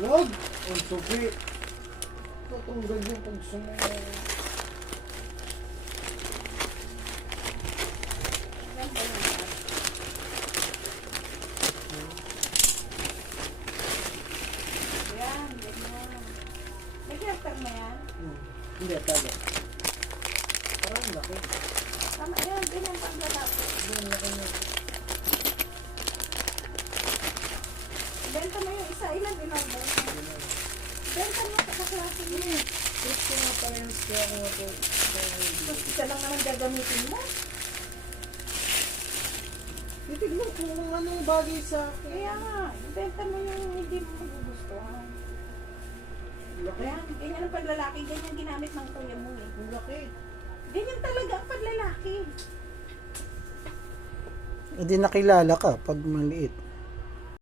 Huwag! Ang supi. Natunggal yung pagsumo. Yan, ganyan. May cluster mo yan? Hindi, talo. Parang laki. Tama yan, ganyan pang lalaki. Hindi, laki na. Benta mo yung isa, ilan in-order mo? Benta mo sa kaklase mo. Gusto nga parehas kaya ako ito. Tapos isa lang naman gagamitin mo. Titignan ko kung anong bagay sa akin. Kaya nga, benta mo yung hindi mo magugustuhan. Laki. Ayan, ganyan ang paglalaki, ganyan ginamit ng kuya mo eh. Ang laki. Ganyan talaga ang paglalaki. Hindi nakilala ka pag maliit.